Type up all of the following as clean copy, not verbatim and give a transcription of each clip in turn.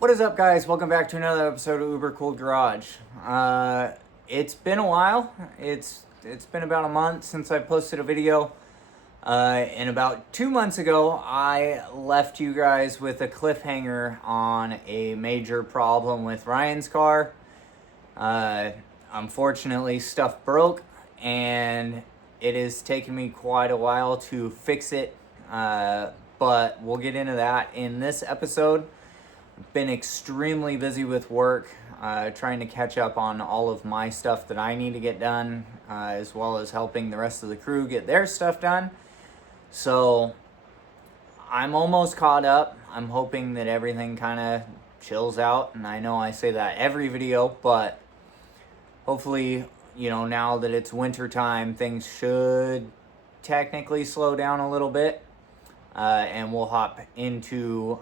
What is up, guys? Welcome back to another episode of Uberkooledgarage. It's been a while. It's been about a month since I posted a video. And about 2 months ago, I left you guys with a cliffhanger on a major problem with Ryan's car. Unfortunately, stuff broke, and it has taken me quite a while to fix it. But we'll get into that in this episode. Been extremely busy with work, trying to catch up on all of my stuff that I need to get done, as well as helping the rest of the crew get their stuff done. So I'm almost caught up. I'm hoping that everything kind of chills out, and I know I say that every video, but hopefully, now that it's winter time, things should technically slow down a little bit, and we'll hop into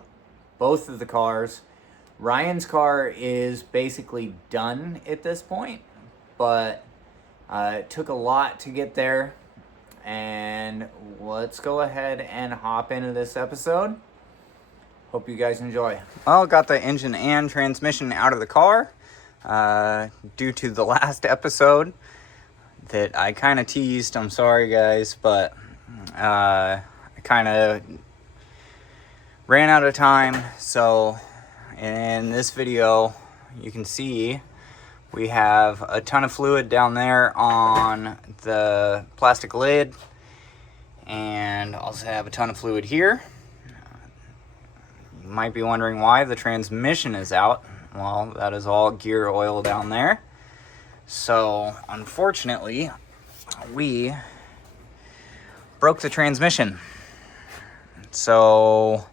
both of the cars. Ryan's car is basically done at this point, but it took a lot to get there. And let's go ahead and hop into this episode. Hope you guys enjoy. Well, got the engine and transmission out of the car due to the last episode that I kind of teased. I'm sorry, guys, but I kind of ran out of time. So in this video, you can see we have a ton of fluid down there on the plastic lid, and also have a ton of fluid here. You might be wondering why the transmission is out. Well, that is all gear oil down there. So unfortunately, we broke the transmission. So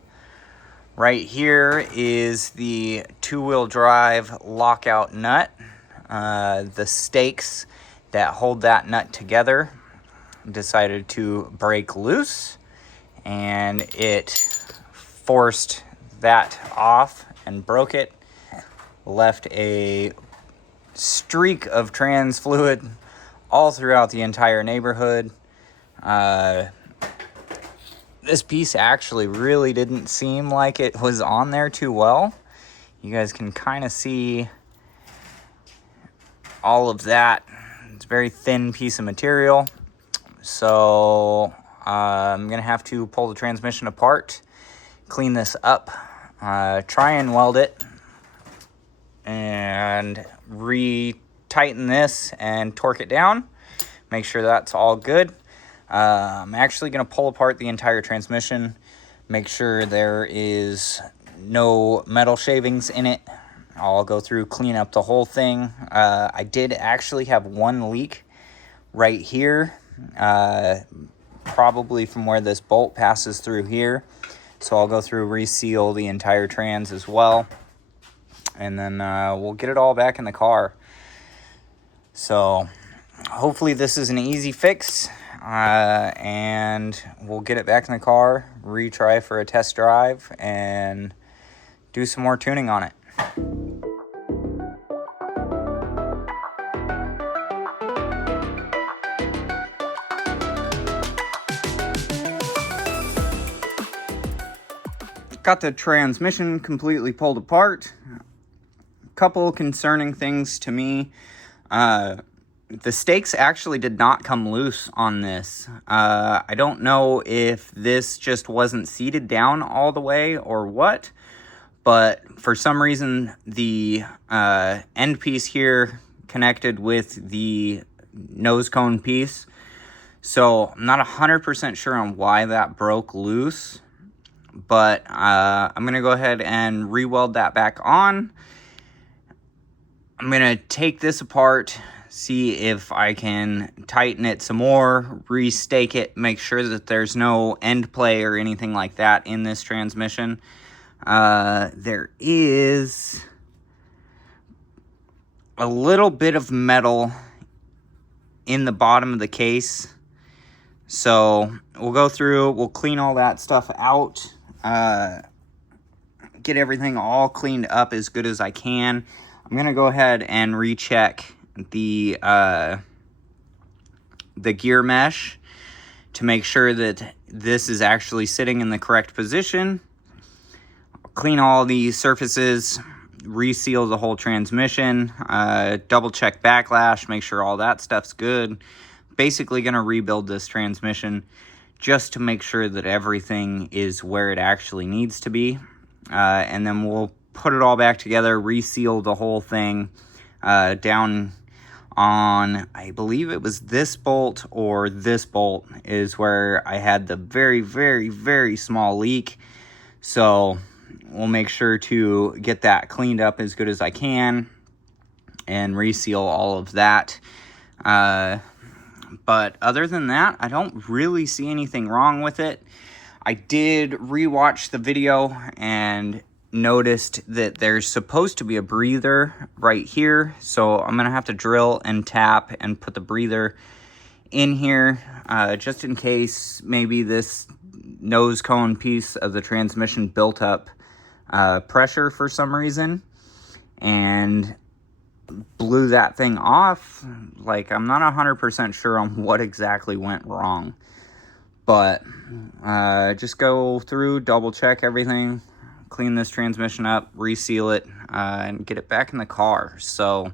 right here is the two-wheel drive lockout nut. The stakes that hold that nut together decided to break loose, and it forced that off and broke it. Left a streak of trans fluid all throughout the entire neighborhood. This piece actually really didn't seem like it was on there too well. You guys can kind of see all of that. It's a very thin piece of material. So I'm gonna have to pull the transmission apart, clean this up, try and weld it, and re-tighten this and torque it down. Make sure that's all good. I'm actually going to pull apart the entire transmission, make sure there is no metal shavings in it. I'll go through, clean up the whole thing. I did actually have one leak right here, probably from where this bolt passes through here. So I'll go through, reseal the entire trans as well, and then we'll get it all back in the car. So hopefully this is an easy fix. And we'll get it back in the car, retry for a test drive, and do some more tuning on it. Got the transmission completely pulled apart. A couple concerning things to me. The stakes actually did not come loose on this. I don't know if this just wasn't seated down all the way or what, but for some reason the end piece here connected with the nose cone piece. So I'm not 100% sure on why that broke loose, but I'm going to go ahead and re-weld that back on. I'm going to take this apart, see if I can tighten it some more, restake it, make sure that there's no end play or anything like that in this transmission. There is a little bit of metal in the bottom of the case. So we'll go through, we'll clean all that stuff out, get everything all cleaned up as good as I can. I'm going to go ahead and recheck the gear mesh to make sure that this is actually sitting in the correct position. clean all the surfaces, reseal the whole transmission, double check backlash, make sure all that stuff's good. Basically gonna rebuild this transmission just to make sure that everything is where it actually needs to be. And then we'll put it all back together, reseal the whole thing down on, I believe it was this bolt or this bolt is where I had the very, very, very small leak. So we'll make sure to get that cleaned up as good as I can and reseal all of that. But other than that, I don't really see anything wrong with it. I did rewatch the video and noticed that there's supposed to be a breather right here. So I'm going to have to drill and tap and put the breather in here just in case maybe this nose cone piece of the transmission built up pressure for some reason and blew that thing off. Like, I'm not 100% sure on what exactly went wrong, but just go through, double check everything, clean this transmission up, reseal it, and get it back in the car. So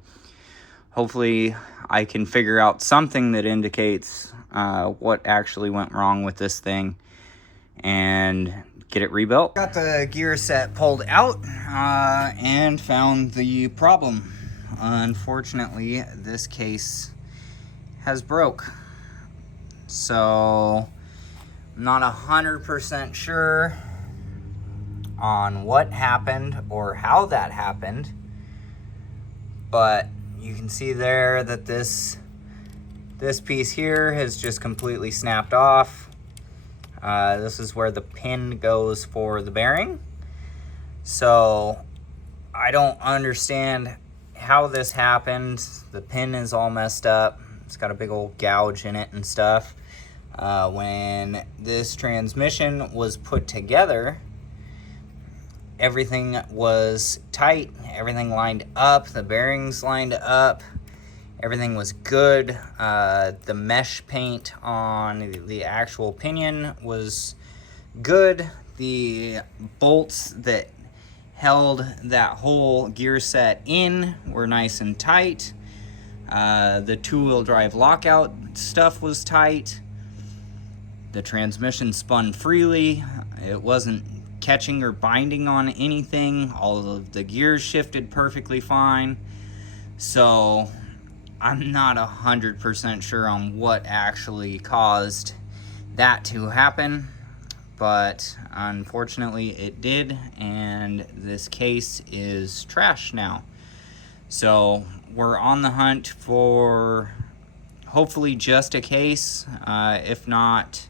hopefully I can figure out something that indicates what actually went wrong with this thing and get it rebuilt. Got the gear set pulled out and found the problem. Unfortunately, this case has broke. So I'm not 100% sure on what happened or how that happened, but you can see there that this piece here has just completely snapped off. This is where the pin goes for the bearing. So I don't understand how this happened. The pin is all messed up. It's got a big old gouge in it and stuff. When this transmission was put together, everything was tight, everything lined up, the bearings lined up, everything was good. The mesh paint on the actual pinion was good. The bolts that held that whole gear set in were nice and tight. The two-wheel drive lockout stuff was tight. The transmission spun freely. It wasn't catching or binding on anything. All of the gears shifted perfectly fine. So I'm not 100% sure on what actually caused that to happen, but unfortunately it did, and this case is trash now. So we're on the hunt for hopefully just a case. If not,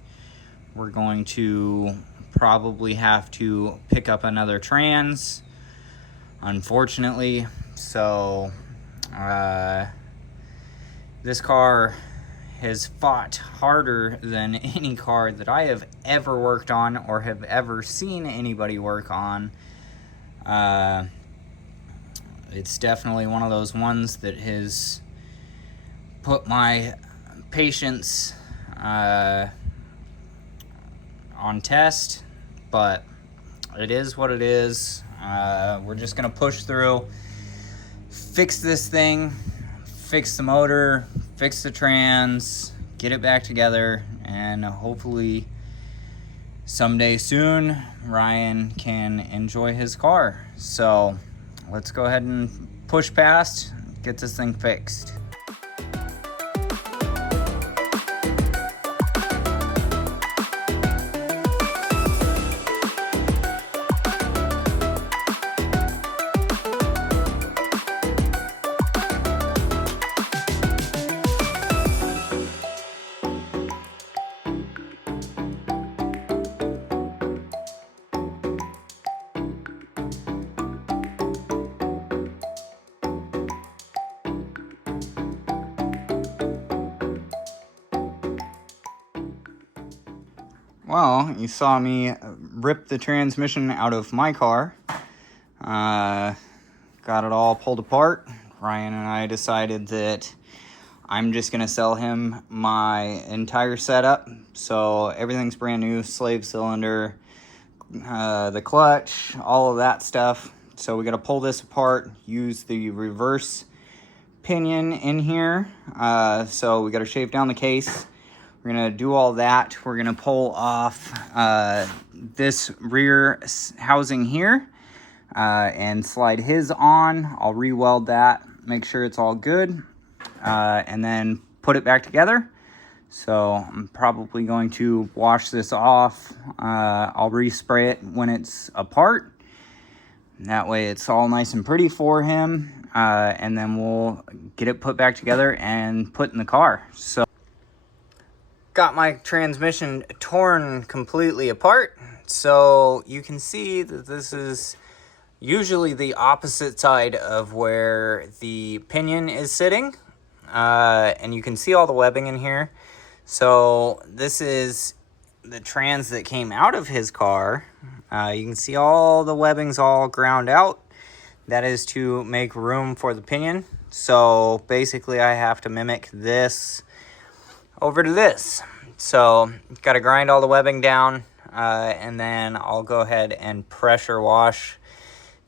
we're going to probably have to pick up another trans, unfortunately. So this car has fought harder than any car that I have ever worked on or have ever seen anybody work on. It's definitely one of those ones that has put my patience on test, but it is what it is. We're just gonna push through, fix this thing, fix the motor, fix the trans, get it back together, and hopefully someday soon Ryan can enjoy his car. So let's go ahead and push past, get this thing fixed. Well, you saw me rip the transmission out of my car. Got it all pulled apart. Ryan and I decided that I'm just going to sell him my entire setup. So everything's brand new, slave cylinder, the clutch, all of that stuff. So we got to pull this apart, use the reverse pinion in here. So we got to shave down the case. We're going to do all that. We're going to pull off this rear housing here and slide his on. I'll re-weld that, make sure it's all good, and then put it back together. So I'm probably going to wash this off. I'll respray it when it's apart. That way it's all nice and pretty for him. And then we'll get it put back together and put in the car. So got my transmission torn completely apart. So you can see that this is usually the opposite side of where the pinion is sitting. And you can see all the webbing in here. So this is the trans that came out of his car. You can see all the webbing's all ground out. That is to make room for the pinion. So basically I have to mimic this over to this. So got to grind all the webbing down, and then I'll go ahead and pressure wash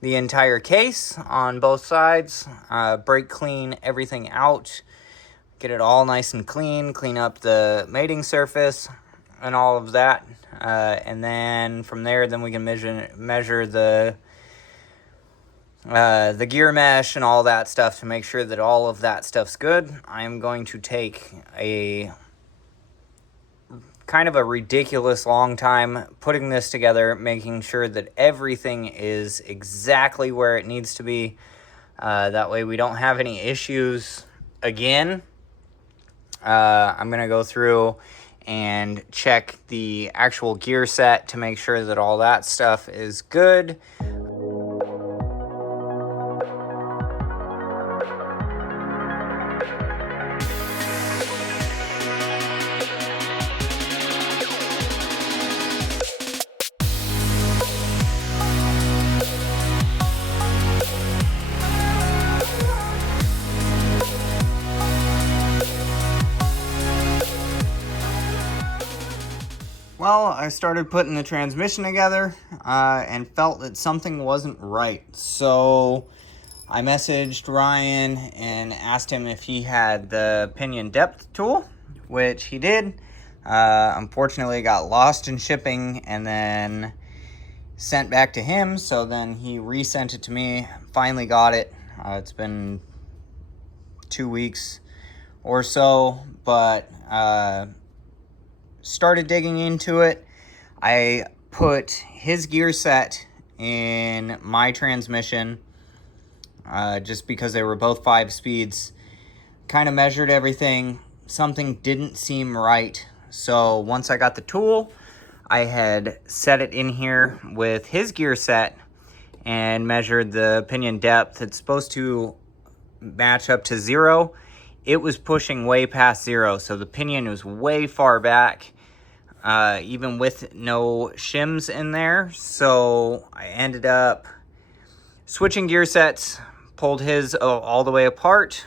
the entire case on both sides, brake clean everything out, get it all nice and clean up the mating surface and all of that. And then from there, then we can measure the gear mesh and all that stuff to make sure that all of that stuff's good. I'm going to take a kind of a ridiculous long time putting this together, making sure that everything is exactly where it needs to be. That way we don't have any issues again. I'm going to go through and check the actual gear set to make sure that all that stuff is good. Well, I started putting the transmission together and felt that something wasn't right. So I messaged Ryan and asked him if he had the pinion depth tool, which he did. Unfortunately, it got lost in shipping and then sent back to him. So then he resent it to me, finally got it. It's been 2 weeks or so, but started digging into it. I put his gear set in my transmission just because they were both 5 speeds. Kind of measured everything. Something didn't seem right. So once I got the tool, I had set it in here with his gear set and measured the pinion depth. It's supposed to match up to 0. It was pushing way past 0, so the pinion was way far back, even with no shims in there. So I ended up switching gear sets, pulled his all the way apart,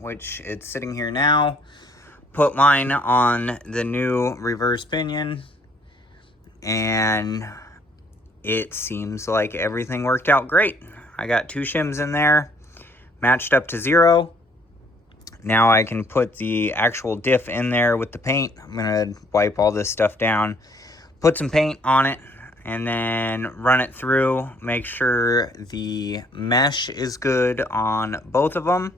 which it's sitting here now, put mine on the new reverse pinion, and it seems like everything worked out great. I got 2 shims in there, matched up to 0. Now I can put the actual diff in there with the paint. I'm going to wipe all this stuff down, put some paint on it, and then run it through, make sure the mesh is good on both of them.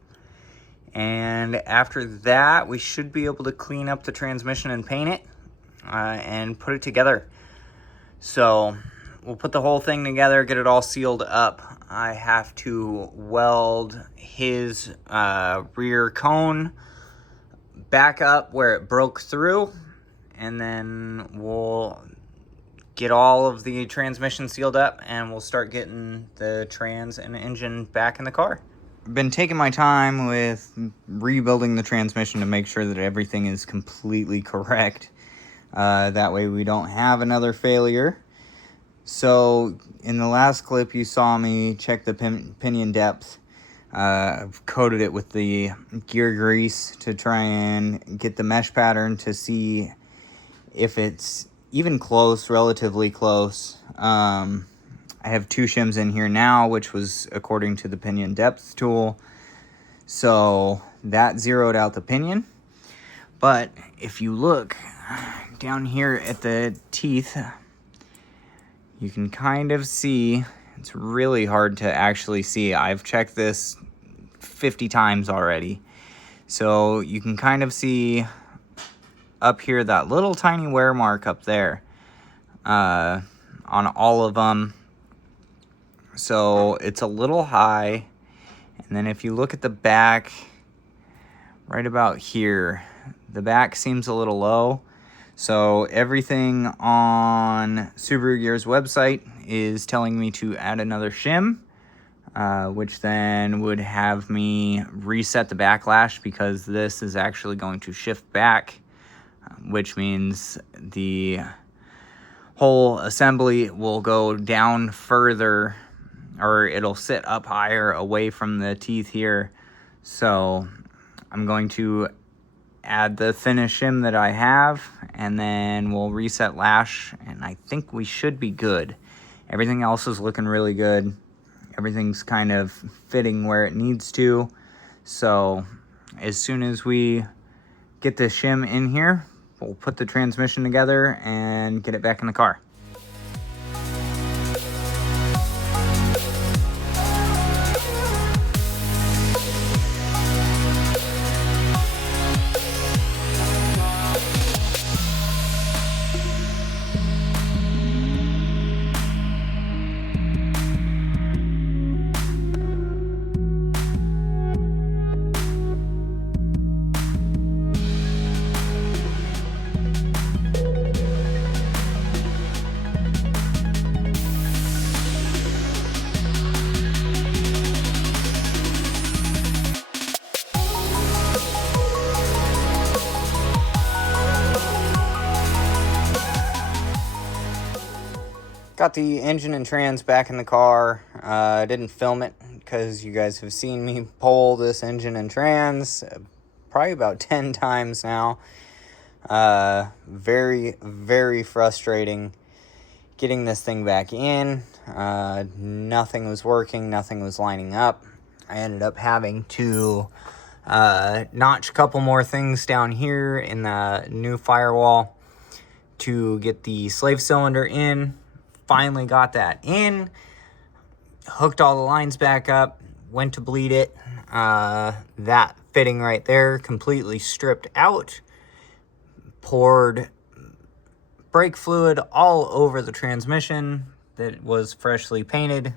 And after that, we should be able to clean up the transmission and paint it and put it together. So we'll put the whole thing together, get it all sealed up. I have to weld his rear cone back up where it broke through, and then we'll get all of the transmission sealed up and we'll start getting the trans and engine back in the car. I've been taking my time with rebuilding the transmission to make sure that everything is completely correct. That way we don't have another failure. So in the last clip you saw me check the pinion depth. I've coated it with the gear grease to try and get the mesh pattern to see if it's even close, relatively close. I have 2 shims in here now, which was according to the pinion depth tool. So that zeroed out the pinion. But if you look down here at the teeth, you can kind of see, it's really hard to actually see. I've checked this 50 times already. So you can kind of see up here that little tiny wear mark up there on all of them. So it's a little high. And then if you look at the back, right about here, the back seems a little low. So everything on Subaru Gear's website is telling me to add another shim, which then would have me reset the backlash, because this is actually going to shift back, which means the whole assembly will go down further, or it'll sit up higher away from the teeth here. So I'm going to add the thinnest shim that I have, and then we'll reset lash, and I think we should be good. Everything else is looking really good. Everything's kind of fitting where it needs to. So as soon as we get the shim in here, we'll put the transmission together and get it back in the car. Got the engine and trans back in the car. I didn't film it because you guys have seen me pull this engine and trans probably about 10 times now. Very, very frustrating getting this thing back in. Nothing was working. Nothing was lining up. I ended up having to notch a couple more things down here in the new firewall to get the slave cylinder in. Finally got that in, hooked all the lines back up, went to bleed it. That fitting right there completely stripped out, poured brake fluid all over the transmission that was freshly painted.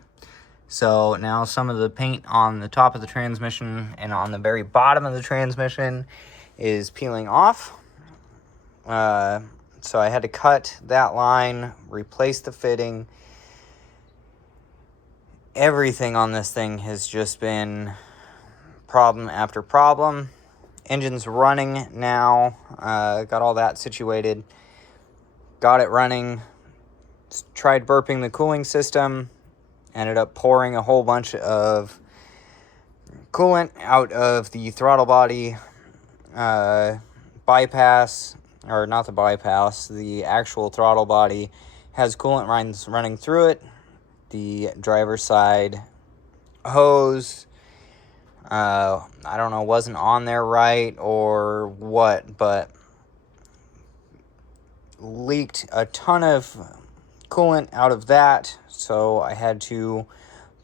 So now some of the paint on the top of the transmission and on the very bottom of the transmission is peeling off. So I had to cut that line, replace the fitting. Everything on this thing has just been problem after problem. Engine's running now. Got all that situated. Got it running. Tried burping the cooling system. Ended up pouring a whole bunch of coolant out of the throttle body bypass. Or not the bypass, the actual throttle body has coolant lines running through it. The driver's side hose, I don't know, wasn't on there right or what, but leaked a ton of coolant out of that. So I had to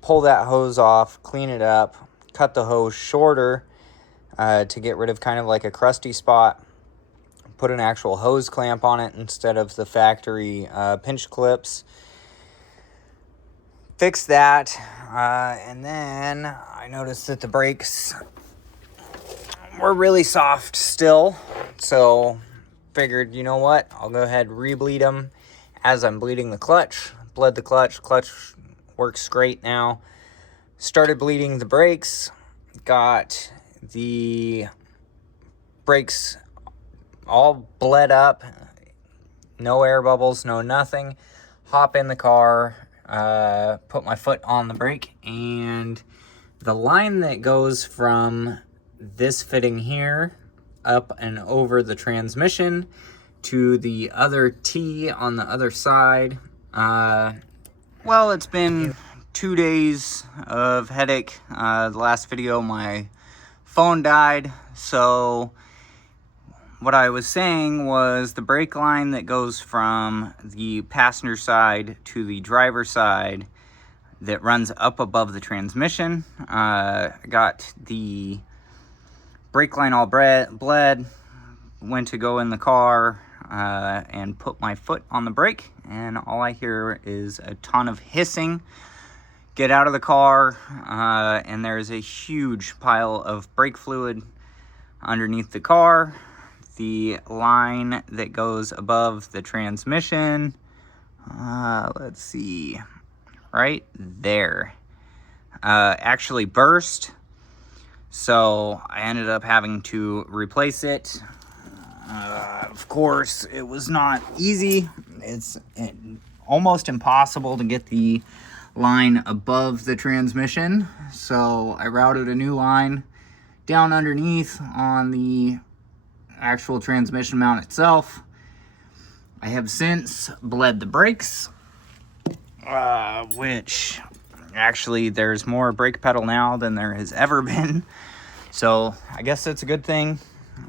pull that hose off, clean it up, cut the hose shorter to get rid of kind of like a crusty spot. Put an actual hose clamp on it instead of the factory pinch clips. Fixed that, and then I noticed that the brakes were really soft still, so figured, you know what, I'll go ahead and re-bleed them as I'm bleeding the clutch. Bled the clutch works great now. Started bleeding the brakes, got the brakes all bled up, no air bubbles, no nothing. Hop in the car, put my foot on the brake, and the line that goes from this fitting here up and over the transmission to the other T on the other side. Well, it's been 2 days of headache. The last video, my phone died, so what I was saying was the brake line that goes from the passenger side to the driver's side that runs up above the transmission. Got the brake line all bled, went to go in the car and put my foot on the brake, and all I hear is a ton of hissing. Get out of the car, and there's a huge pile of brake fluid underneath the car. The line that goes above the transmission, let's see, right there, actually burst. So I ended up having to replace it. Of course, it was not easy. It's almost impossible to get the line above the transmission. So I routed a new line down underneath on the actual transmission mount itself. I have since bled the brakes, which actually there's more brake pedal now than there has ever been. So I guess that's a good thing.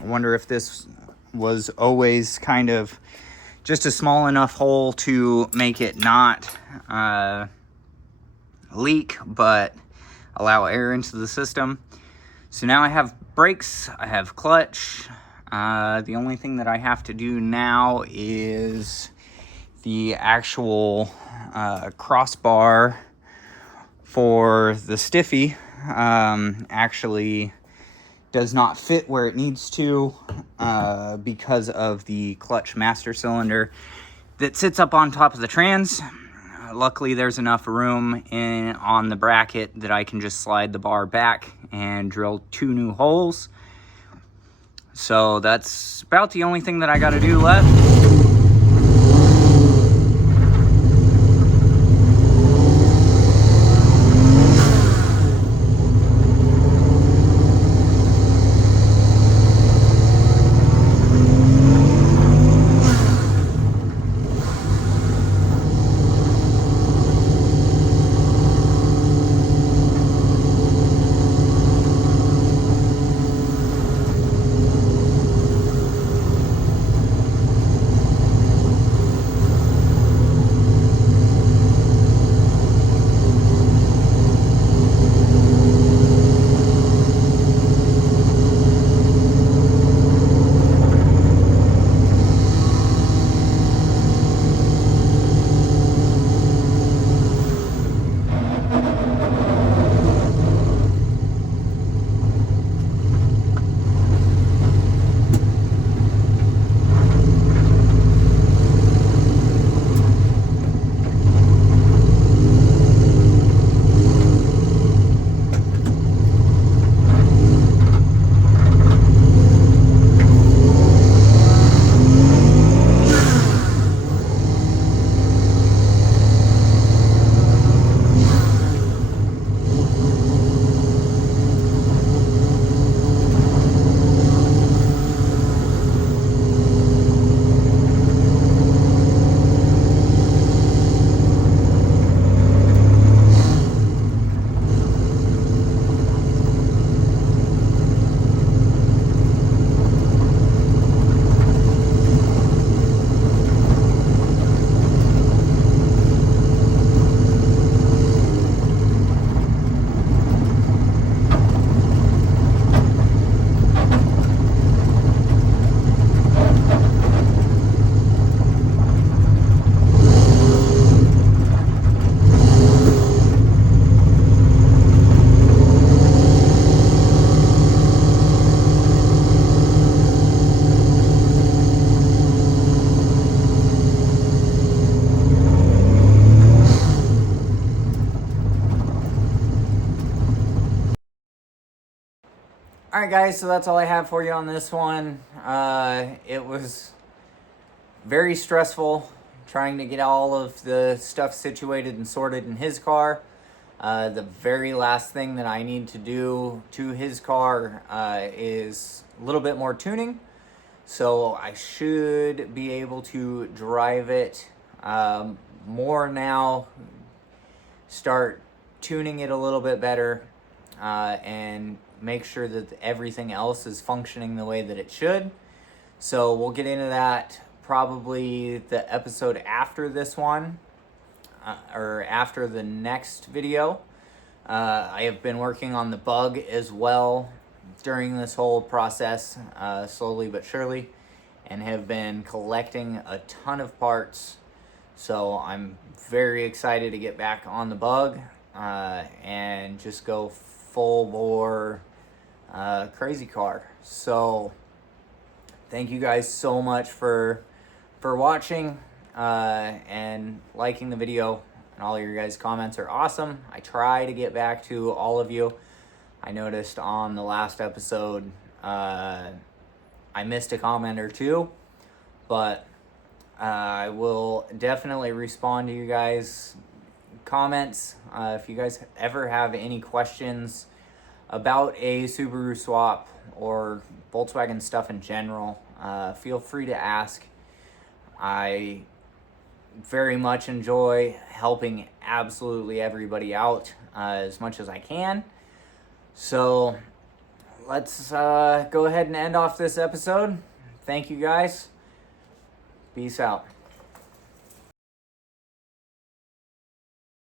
I wonder if this was always kind of just a small enough hole to make it not leak, but allow air into the system. So now I have brakes, I have clutch. The only thing that I have to do now is the actual crossbar for the stiffy actually does not fit where it needs to because of the clutch master cylinder that sits up on top of the trans. Luckily, there's enough room on the bracket that I can just slide the bar back and drill 2 new holes. So that's about the only thing that I got to do left. Alright guys, so that's all I have for you on this one. It was very stressful trying to get all of the stuff situated and sorted in his car. The very last thing that I need to do to his car is a little bit more tuning. So I should be able to drive it more now, start tuning it a little bit better, and make sure that everything else is functioning the way that it should. So we'll get into that probably the episode after this one, or after the next video. I have been working on the bug as well during this whole process, slowly but surely, and have been collecting a ton of parts. So I'm very excited to get back on the bug and just go full bore crazy car. So thank you guys so much for watching and liking the video. And all your guys' comments are awesome. I try to get back to all of you. I noticed on the last episode I missed a comment or two, but I will definitely respond to you guys' comments. If you guys ever have any questions about a Subaru swap or Volkswagen stuff in general, feel free to ask. I very much enjoy helping absolutely everybody out as much as I can. So let's go ahead and end off this episode. Thank you guys. Peace out.